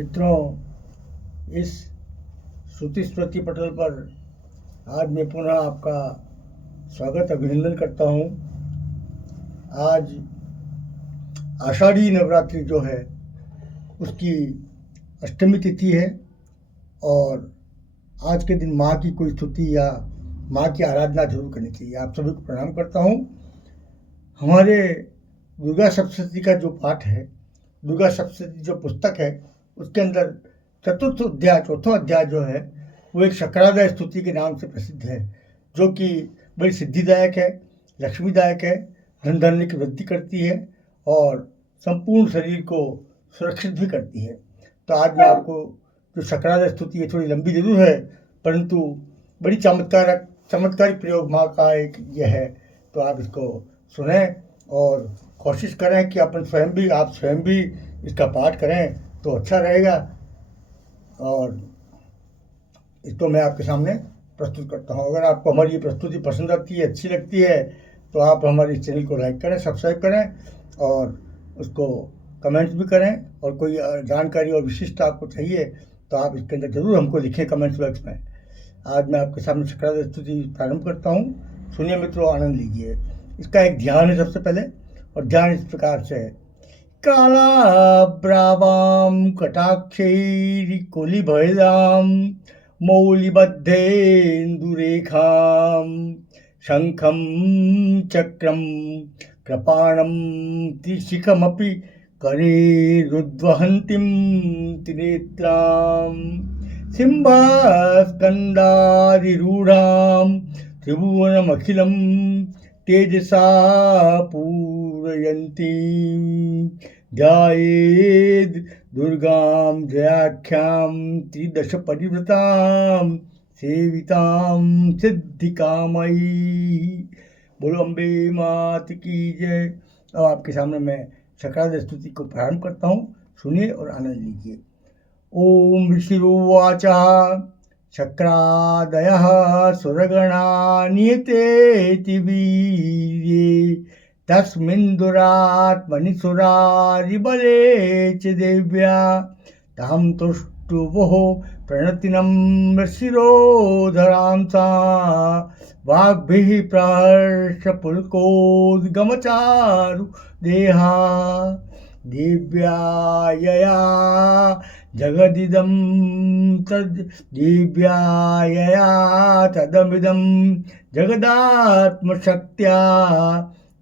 मित्रों, इस श्रुति स्मृति पटल पर आज मैं पुनः आपका स्वागत अभिनंदन करता हूँ। आज आषाढ़ी नवरात्रि जो है उसकी अष्टमी तिथि है और आज के दिन माँ की कोई स्तुति या माँ की आराधना जरूर करनी चाहिए। आप सभी को प्रणाम करता हूँ। हमारे दुर्गा सप्तशती का जो पाठ है, दुर्गा सप्तशती जो पुस्तक है, उसके अंदर चौथा अध्याय जो है वो एक शक्रादय स्तुति के नाम से प्रसिद्ध है, जो कि बड़ी सिद्धिदायक है, लक्ष्मीदायक है, धन धान्य की वृद्धि करती है और संपूर्ण शरीर को सुरक्षित भी करती है। तो आज मैं आपको जो शक्रादय स्तुति है, थोड़ी लंबी जरूर है परंतु बड़ी चमत्कारिक प्रयोग माँ का एक यह है। तो आप इसको सुने और कोशिश करें कि आप स्वयं भी इसका पाठ करें तो अच्छा रहेगा। और इसको मैं आपके सामने प्रस्तुत करता हूँ। अगर आपको हमारी ये प्रस्तुति पसंद आती है, अच्छी लगती है, तो आप हमारे इस चैनल को लाइक करें, सब्सक्राइब करें और उसको कमेंट्स भी करें। और कोई जानकारी और विशिष्ट आपको चाहिए तो आप इसके अंदर जरूर हमको लिखें कमेंट्स बॉक्स में। आज मैं आपके सामने शक्रादय स्तुति प्रारंभ करता हूँ। सुनिए मित्रों, आनंद लीजिए। इसका एक ध्यान है सबसे पहले, और ध्यान इस प्रकार से है। कालाभ्रावां कटाक्षैर्कुलिभयदां मौलिबद्धेन्दुरेखां शङ्खं चक्रं कृपाणं त्रिशिखमपि करेरुद्वहन्तीं त्रिनेत्रां सिंहस्कन्धाधिरूढां त्रिभुवनमखिलं तेजसा पूरयन्तीं ध्यायेद् दुर्गां जयाख्यां त्रिदश परिवृतां सेवितां सिद्धिकामयी। बोलो अम्बे मात की जय। अब आपके सामने मैं शक्रादय स्तुति को प्रारंभ करता हूँ। सुनिए और आनंद लीजिए। ओम ऋषिरुवाच शक्रादयः सुरगणा नियतेति वीर्ये तस्मिन् दुरात्मनि सुरारिबले च देव्या तां तुष्टुवुः प्रणतिनं ऋषिरोधरां सा वाग्भिः प्रहर्षपुलकोद्गमचारु देहा दिव्या यया जगदिदं तदमिदं जगदात्मशक्त्या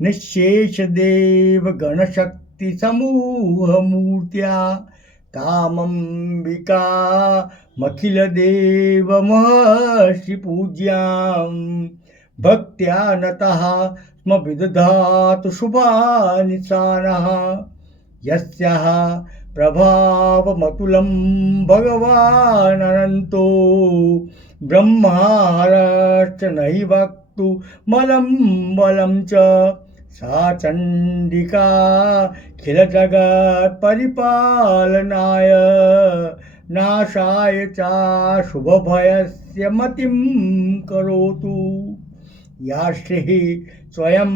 निःशेषदेवगणशक्तिसमूहमूर्त्या तामम्बिकामखिलदेवमहर्षिपूज्यां भक्त्या नतः स्म विदधातु शुभानि सानः। यस्याः प्रभावमतुलं भगवान् अनन्तो ब्रह्मारश्च नहि वक्तु मलं बलं च सा चण्डिका खिलजगत्परिपालनाय नाशाय च शुभभयस्य मतिं करोतु। या श्रीः स्वयं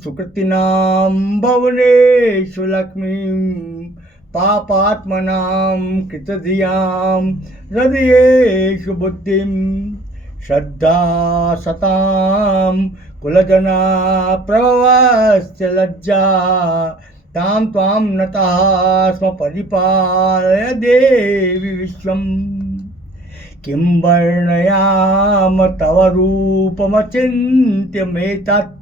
सुकृतिनां भवनेषु लक्ष्मीं पापात्मनां कृतधियां हृदयेषु बुद्धिं श्रद्धा सतां कुलजना प्रभवस्य लज्जा तां त्वां नतः स्म परिपालय देवी विश्वम्। किं वर्णयाम तव रूपमचिन्त्य मेतत्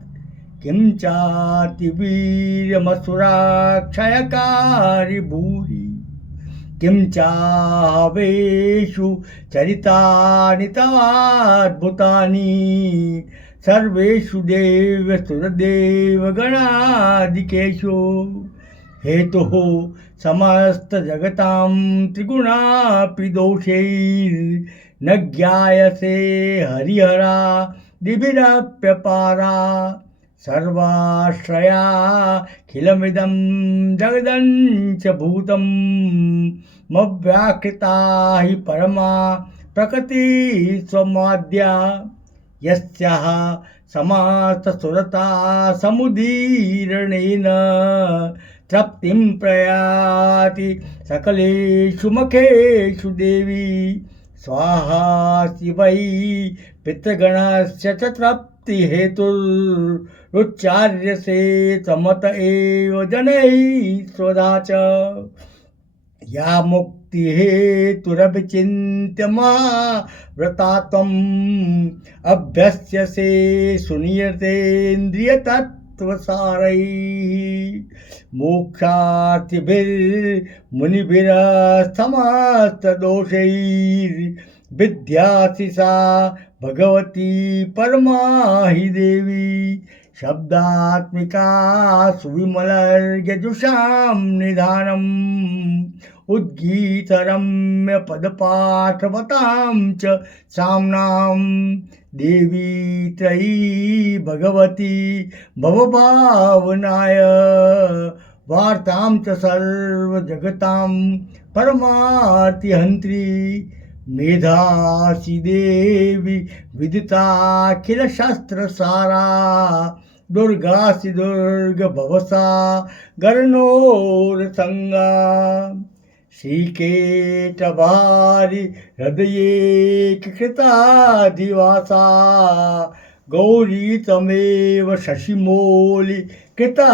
किं चातिवीर्यमसुराक्षयकारि भूरि किं चाहवेषु चरितानि तवाद्भुतानि सर्वेषु देवसुरदेवगणादिकेषु हेतुः समस्तजगतां त्रिगुणापि दोषैर्न ज्ञायसे हरिहरा दिभिरप्यपारा सर्वाश्रयाखिलमिदं जगदंशभूतं मव्याकृता हि परमा प्रकृतिस्वमाद्या यस्याः समास्तसुरता समुदीर्णेन तृप्तिं प्रयाति सकलेषु मुखेषु देवी स्वाहा शिवै पितृगणस्य च तृप्तिहेतुरुच्चार्यसे समत एव जनैः स्वधा च या मुक्ति हेतुरभिचिन्त्य व्रता त्वम् अभ्यस्यसे सुनियतेन्द्रियतत्त्वसारैः मोक्षार्थिभिर्मनिभिरस्तमस्तदोषैर्विद्यासि सा भगवती परमा हि देवी शब्दात्मिका सुविमलर्यजुषां निधानम् उद्गीतरम्य पदपाठवतां च साम्नां देवी त्रयी भगवती भवभावनाय वार्तां च सर्वजगतां परमार्तिहन्त्री मेधासि देवी विदिताखिलशास्त्रसारा दुर्गासि दुर्गभवसा गर्णोरसङ्गा श्रीकेटभारि हृदयेककृताधिवासा गौरी तमेव शशिमौलि कृता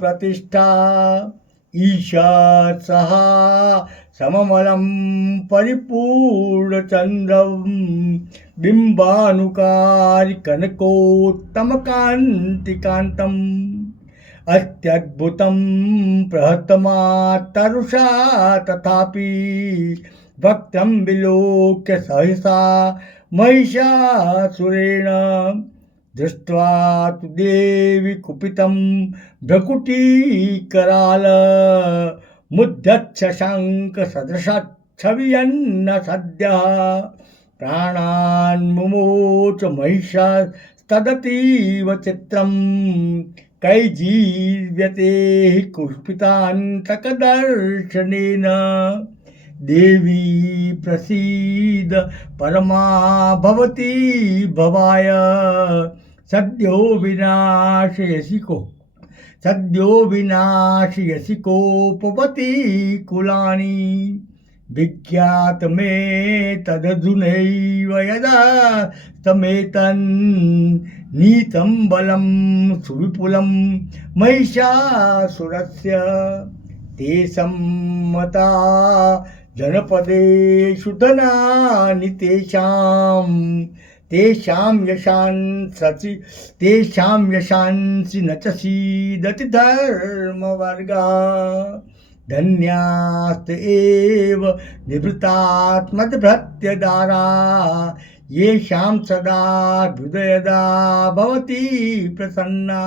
प्रतिष्ठा ईशा सहा सममलं परिपूर्णचन्द्रं बिम्बानुकारि कनकोत्तमकान्तिकान्तम् अत्यद्भुतं प्रहतमातरुषा तथापि भक्तं विलोक्य सहसा महिषासुरेण दृष्ट्वा तु देवी कुपितं भ्रकुटीकराल मुद्धच्छशाङ्कसदृशच्छवियन्न सद्यः प्राणान्मुमोच महिषास्तदतीव चित्रम् कैजीव्यते हि कुष्पितान्तकदर्शनेन देवी प्रसीद परमा भवती भवाय सद्यो विनाशयसि कोपवती कुलानि विज्ञात मे तदधुनैव यदा तमेतन् नीतं बलं सुविपुलं महिषासुरस्य ते सम्मता जनपदेषु धनानि तेषां यशांसि न च सीदति धर्मवर्गा धन्यास्त एव निवृत्तात्मभृत्यदारा येषां सदा हृदयदा भवति प्रसन्ना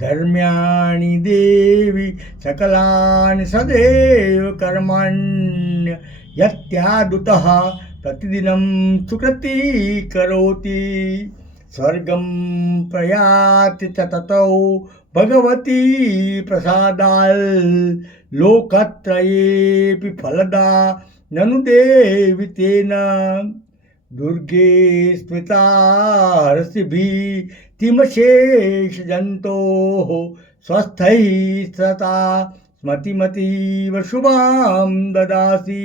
धर्म्याणि देवी सकलानि सदैव कर्माण्य यत्यादुतः प्रतिदिनं सुकृती करोति स्वर्गं प्रयाति च ततो भगवती प्रसादाल् लोकत्रयेऽपि फलदा ननु देवि तेन दुर्गे स्मृता हर्षिभितिमशेषजन्तोः स्वस्थैः सता स्मतिमतीव शुभां ददासि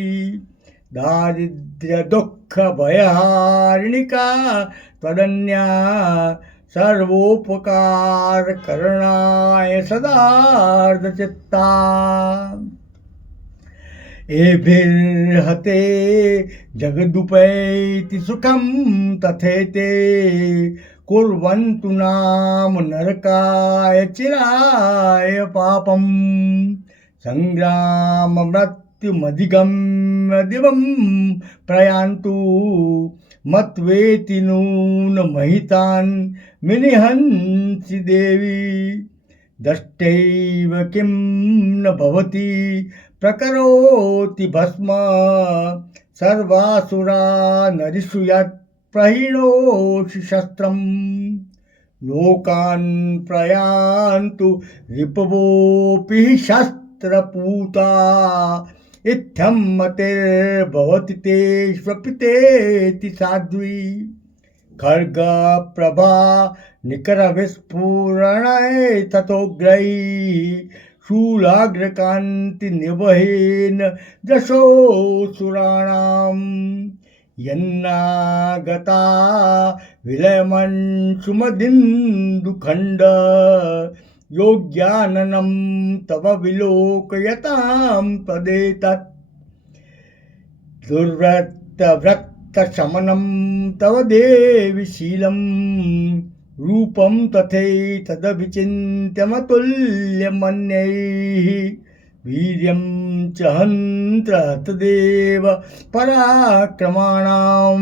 दारिद्र्यदुःखभयहारिणिका त्वदन्या सर्वोपकारकरणाय सदार्धचित्ता एभिर्हते जगदुपैति सुखं तथेते कुर्वन्तु नाम नरकाय चिराय पापं संग्राममृत्युमधिगम्य दिवं प्रयान्तु मत्वेति नून महितान् विनिहन्सि देवी दष्टैव किं न भवति प्रकरोति भस्म सर्वासुरा नरिषु यत् प्रहीणोषि शस्त्रं लोकान् प्रयान्तु रिपवोऽपि शस्त्रपूता इत्थं मतिर्भवति तेष्वपितेति साध्वी खड्गप्रभा निकरविस्फुरणे ततोग्रै शूलाग्रकान्ति निवहेन जशोऽसुराणाम् यन्नागता विलयमंशुमदिन्दुखण्ड योग्याननं तव विलोकयतां तदेतत् दुर्वृत्तशमनं तव देवि शीलं रूपं तथैतदविचिन्त्यमतुल्यमन्यैः वीर्यं च हन्तदेव पराक्रमाणां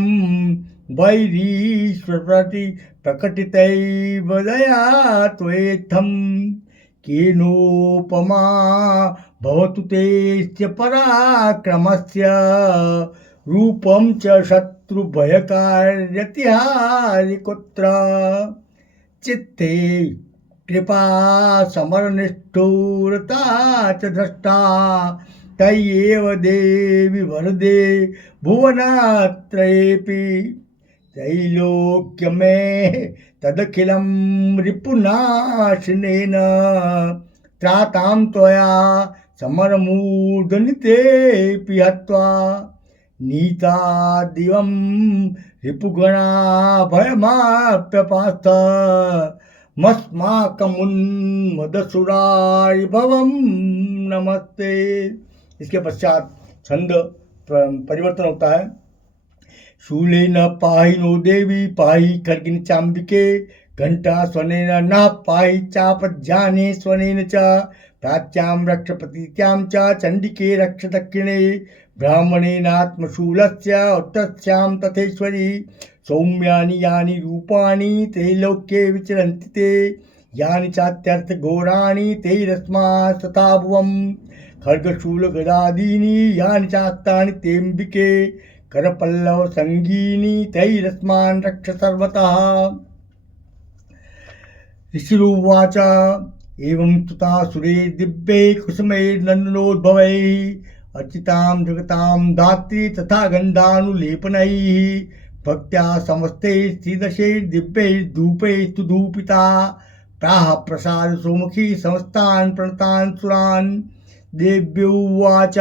वैरीश्वरप्रति प्रकटितैव दया त्वेत्थं केनोपमा भवतु तेस्य पराक्रमस्य रूपं च शत्रुभयकार्यतिहारि कुत्र चित्ते कृपा समरनिष्ठुरता च दृष्टा तय्येव देवि वरदे भुवनात्रयेऽपि त्रैलोक्यमे तदखिलं रिपुनाशिनेन त्रातां त्वया समरमूर्धनितेऽपि हत्वा नीता दिवं रिपुगणा भयमाप्यपास्थ मस्माकमुन्मदसुराय भवं नमस्ते। इसके पश्चात छंद परिवर्तन होता है। शूलेन पाहि नो देवी पाहि खड्गेन चाम्बिके घंटा स्वनेन न पाहि चापज्ञाने स्वनेन च प्राच्यां रक्ष प्रतीत्यां च चण्डिके रक्ष दक्षिणे ब्राह्मणेनात्मशूलस्य उत्तरस्यां तथेश्वरी सौम्यानि यानि रूपाणि त्रैलोक्ये विचरन्ति ते यानि चात्यर्थघोराणि तैरस्मात् तथा भुवम् खड्गशूलगदादीनि यानि चास्तानि तेऽम्बिके करपल्लव संगीनी तैरस्मान् रक्ष सर्वतः। ऋषिरुवाच एवं स्तुता सुरे दिव्यै कुसुमैर्नन्दनोद्भवैः अर्चितां जगतां धात्री तथा गन्धानुलेपनैः भक्त्या समस्तैस्त्रिदशैर्दिव्यैर्धूपैस्तु धूपिता प्राह प्रसाद सोमुखी समस्तान् प्रणतान् सुरान् देव्योवाच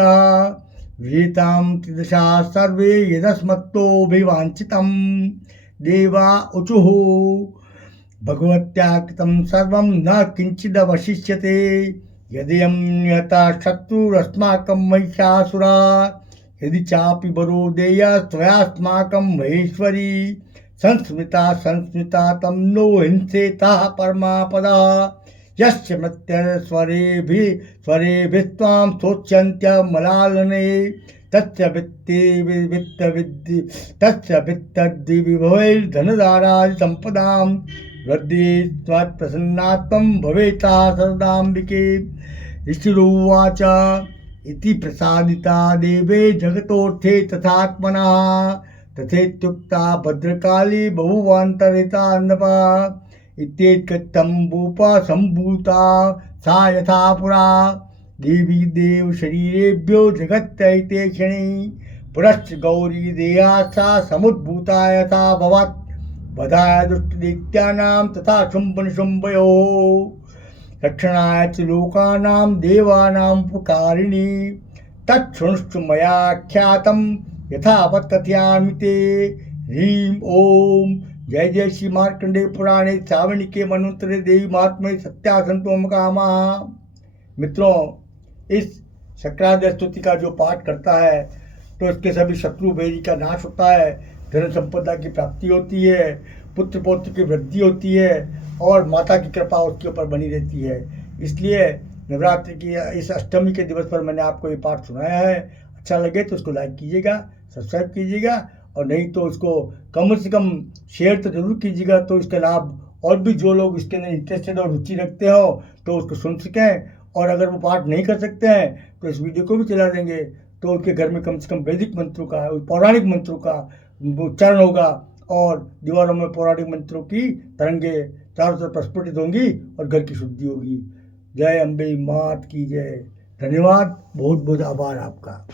वीतां त्रिदशा सर्वे यदस्मत्तोऽभिवाञ्छितं देवा ऊचुः भगवत्या कृतं सर्वं न किञ्चिदवशिष्यते यदयं निहता शत्रुरस्माकं महिषासुरा यदि चापि वरो देयस्त्वयास्माकं महेश्वरी संस्मृता तं नो हिंसेतः परमापदा यस्य मृत्यस्वरेभिस्त्वां शोच्यन्त्यमलालने तस्य वित्तद्विभवैर्धनधारादिसम्पदां वृद्धि त्वत्प्रसन्नात्मं भवेता सरदाम्बिके। ऋषिरुवाच इति प्रसादिता देवे जगतोऽर्थे तथात्मनः तथेत्युक्ता भद्रकाली बहुवान्तरिता अन्नपा इत्येतत्कथं भूपा सम्भूता सा यथा पुरा देवी देवशरीरेभ्यो जगत्यैते क्षणे पुनश्च गौरी देहा सा समुद्भूता यथा भवत् वधाय दुष्टदैत्यानां तथा शुम्भनिशुम्भयोः रक्षणाय च लोकानां देवानामुपकारिणी तच्छृणुश्च मया ख्यातं यथावत् कथयामि ते। ह्रीं ओम जय जय श्री मार्कंडेय पुराणे श्रावणिके मनोत्तरे देवी महात्म्ये सत्यासंतोम कामा। मित्रों, इस शक्राद्य स्तुति का जो पाठ करता है तो इसके सभी शत्रु बैरी का नाश होता है, धन संपदा की प्राप्ति होती है, पुत्र पौत्र की वृद्धि होती है और माता की कृपा उसके ऊपर बनी रहती है। इसलिए नवरात्रि की इस अष्टमी के दिवस पर मैंने आपको ये पाठ सुनाया है। अच्छा लगे तो उसको लाइक कीजिएगा, सब्सक्राइब कीजिएगा और नहीं तो उसको कम से कम शेयर तो जरूर कीजिएगा, तो इसका लाभ और भी जो लोग इसके अंदर इंटरेस्टेड और रुचि रखते हो तो उसको सुन सकें। और अगर वो पाठ नहीं कर सकते हैं तो इस वीडियो को भी चला देंगे, तो उनके घर में कम से कम वैदिक मंत्रों का, पौराणिक मंत्रों का उच्चारण होगा और दीवारों में पौराणिक मंत्रों की तरंगे चारों तरफ प्रस्फुटित होंगी और घर की शुद्धि होगी। जय अम्बे मात की जय। धन्यवाद, बहुत बहुत आभार आपका।